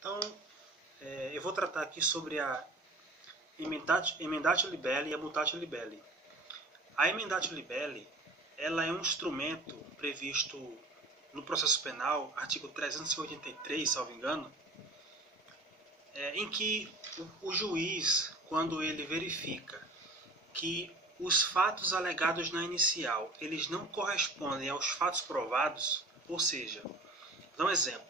Então, eu vou tratar aqui sobre a emendatio libelli e a mutatio libelli. A emendatio libelli, ela é um instrumento previsto no processo penal, artigo 383, salvo engano, em que o juiz, quando ele verifica que os fatos alegados na inicial, eles não correspondem aos fatos provados, ou seja, vou dar um exemplo.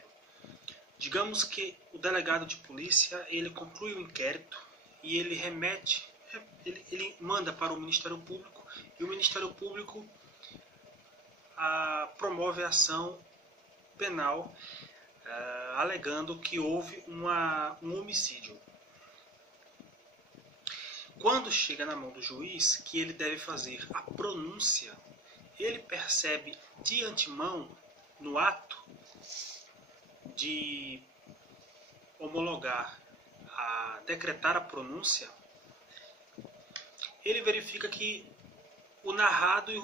Digamos que o delegado de polícia, ele conclui o inquérito e ele remete, ele manda para o Ministério Público e o Ministério Público promove a ação penal alegando que houve um homicídio. Quando chega na mão do juiz, que ele deve fazer a pronúncia, ele percebe de antemão, no ato de homologar, decretar a pronúncia, ele verifica que o narrado e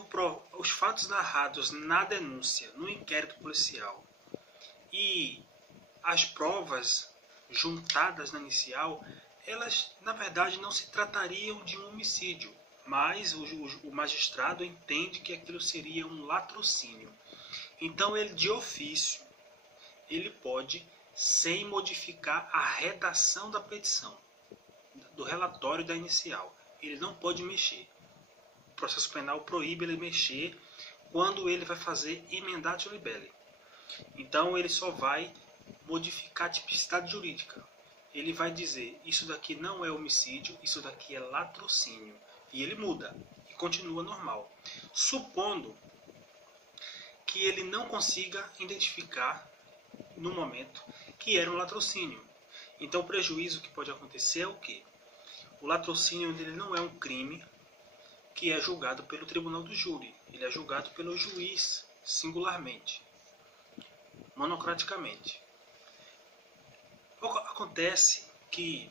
os fatos narrados na denúncia, no inquérito policial, e as provas juntadas na inicial, elas na verdade não se tratariam de um homicídio, mas o magistrado entende que aquilo seria um latrocínio. Então ele, de ofício, ele pode, sem modificar a redação da petição, do relatório da inicial, ele não pode mexer. O processo penal proíbe ele mexer quando ele vai fazer emendatio libelli. Então ele só vai modificar a tipicidade jurídica. Ele vai dizer, isso daqui não é homicídio, isso daqui é latrocínio. E ele muda e continua normal. Supondo que ele não consiga identificar no momento que era um latrocínio. Então o prejuízo que pode acontecer é o quê? O latrocínio dele não é um crime que é julgado pelo tribunal do júri. Ele é julgado pelo juiz singularmente, monocraticamente. Acontece que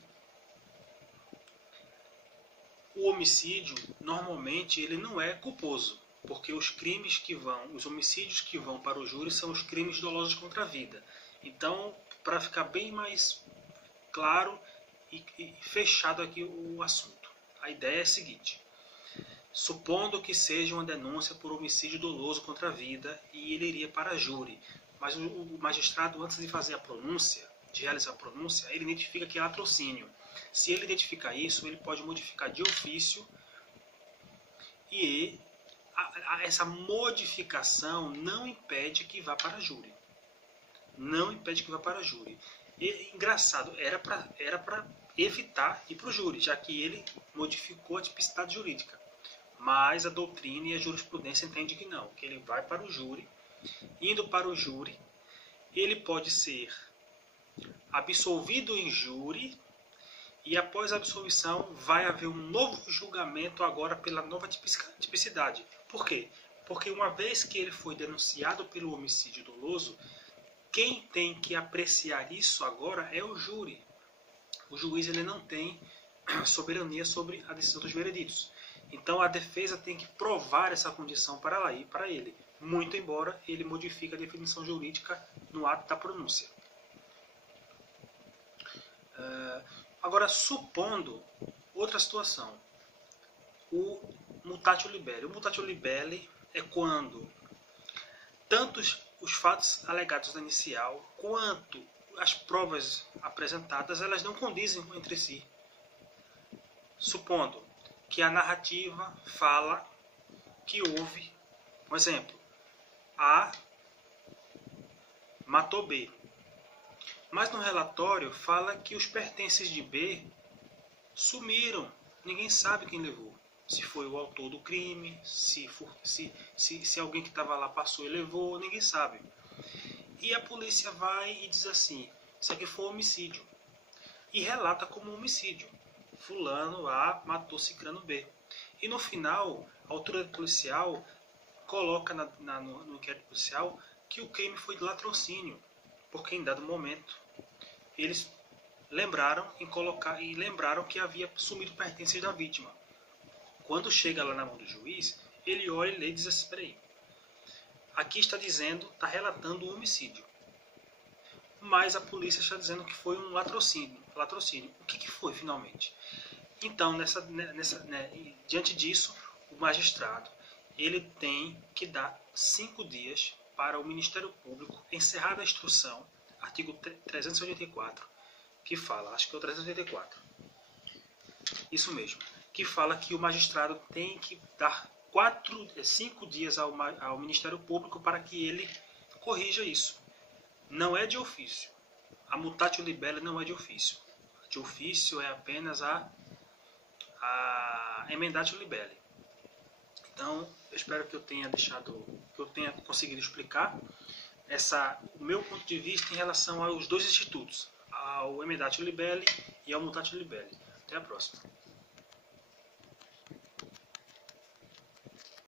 o homicídio normalmente ele não é culposo, porque os homicídios que vão para o júri são os crimes dolosos contra a vida. Então, para ficar bem mais claro e fechado aqui o assunto, a ideia é a seguinte: supondo que seja uma denúncia por homicídio doloso contra a vida e ele iria para a júri, mas o magistrado, antes de fazer a pronúncia, de realizar a pronúncia, ele identifica que é latrocínio. Se ele identificar isso, ele pode modificar de ofício e essa modificação não impede que vá para a júri. Não impede que vá para a júri. E, engraçado, era para evitar ir para o júri, já que ele modificou a tipicidade jurídica. Mas a doutrina e a jurisprudência entendem que não, que ele vai para o júri. Indo para o júri, ele pode ser absolvido em júri e após a absolvição vai haver um novo julgamento agora pela nova tipicidade. Por quê? Porque uma vez que ele foi denunciado pelo homicídio doloso, quem tem que apreciar isso agora é o júri. O juiz ele não tem soberania sobre a decisão dos vereditos. Então a defesa tem que provar essa condição para ele, muito embora ele modifique a definição jurídica no ato da pronúncia. Agora, supondo outra situação, o mutatio libelli. O mutatio libelli é quando tanto os fatos alegados na inicial quanto as provas apresentadas, elas não condizem entre si. Supondo que a narrativa fala que houve, um exemplo, A matou B. Mas no relatório fala que os pertences de B sumiram. Ninguém sabe quem levou. Se foi o autor do crime, se alguém que estava lá passou e levou, ninguém sabe. E a polícia vai e diz assim, isso aqui foi um homicídio. E relata como um homicídio. Fulano A matou cicrano B. E no final, a autoridade policial coloca no inquérito policial que o crime foi de latrocínio. Porque em dado momento eles lembraram que havia sumido pertences da vítima. Quando chega lá na mão do juiz, ele olha e lê e diz assim, peraí, aqui está relatando um homicídio. mas a polícia está dizendo que foi um latrocínio. O que foi finalmente? Então, diante disso, o magistrado ele tem que dar 5 dias para o Ministério Público, encerrada a instrução, artigo 384, que fala, acho que é o 384, isso mesmo, que fala que o magistrado tem que dar 5 dias ao Ministério Público para que ele corrija isso. Não é de ofício. A mutatio libelli não é de ofício. De ofício é apenas a emendatio libelli. Então, eu espero que eu tenha conseguido explicar o meu ponto de vista em relação aos dois institutos, ao emendatio libelli e ao mutatio libelli. Até a próxima.